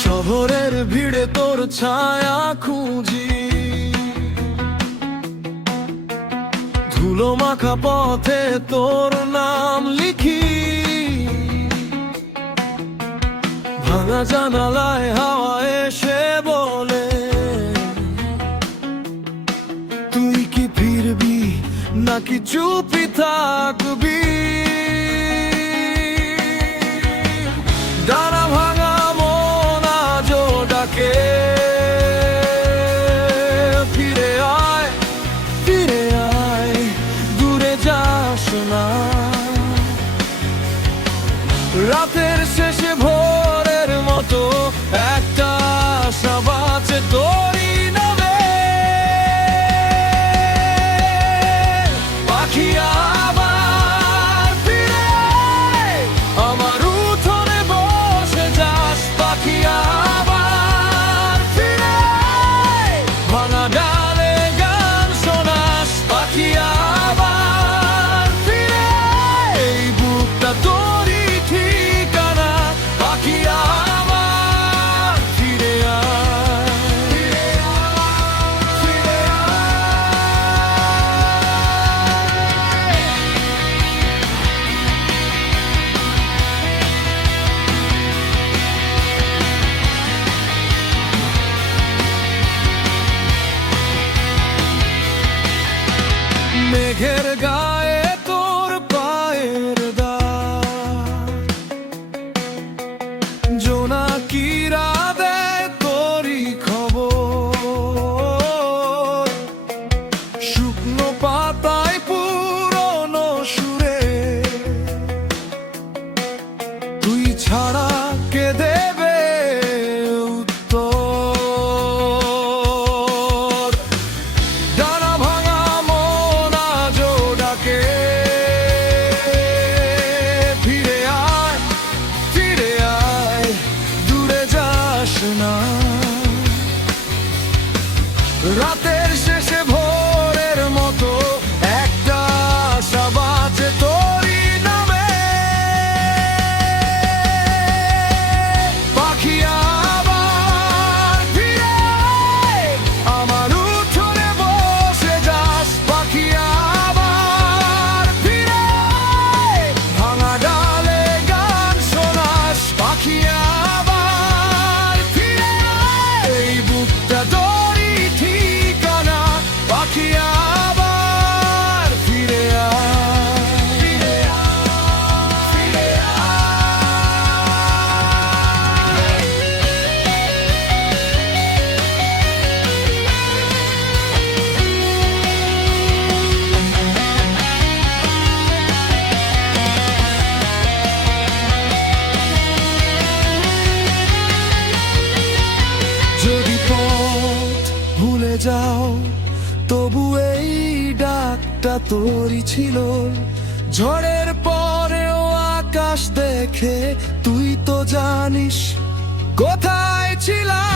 শহরের ভিড়ে তোর ছায়া খুঁজি, ধুলো মাখা পথে তোর নাম লিখি। ভাঙা জানালায় হাওয়া এসে বলে, তুই কি ফিরবি নাকি চুপি থাকবি? ডানা ভাঙা মন আজও ডাকে, ফিরে আয়, ফিরে আয়, দূরে যাস না। রাতের শেষে ভোরের মতো একটা আশা বাঁচে তোরই নামে। পাখি আবার ফিরে আয়, আমার উঠোনে বসে যাস। পাখি আবার ফিরে আয়, ভাঙা ডালে গান শোনাস। পাখি আবার ফিরে আয়, এই বুকটা তোরই ঠিকানা। পাখি আবার ফিরে আয়, ফিরে আয়, ফিরে আয়। মেঘের গায়ে তোর পায়ের দাগ, জোনাকিরা দেয় তোরই খবর। শুকনো পাতায় পুরনো সুরে, তুই ছাড়া কে দেবে উত্তর? ডানা ভাঙা মন আজও ডাকে, ফিরে আয়, ফিরে আয়, দূরে যাস না। রাতের শেষে ভোরের মতো একটা আশা বাঁচে তোরই নামে। পাখি আবার ফিরে আয়, আমার উঠোনে বসে যাস। পাখি আবার ফিরে আয়, ভাঙা ডালে গান শোনাস। পাখি আবার ফিরে আয়, এই বুকটা তোরই ঠিকানা। পাখি আবার ফিরে আয়, ফিরে আয়, ফিরে যদি পথ ভুলে যাও, তবু এই ডাকটা তোরই ছিল। ঝড়ের পরেও আকাশ দেখে তুই তো জানিস কোথায় ছিলাম।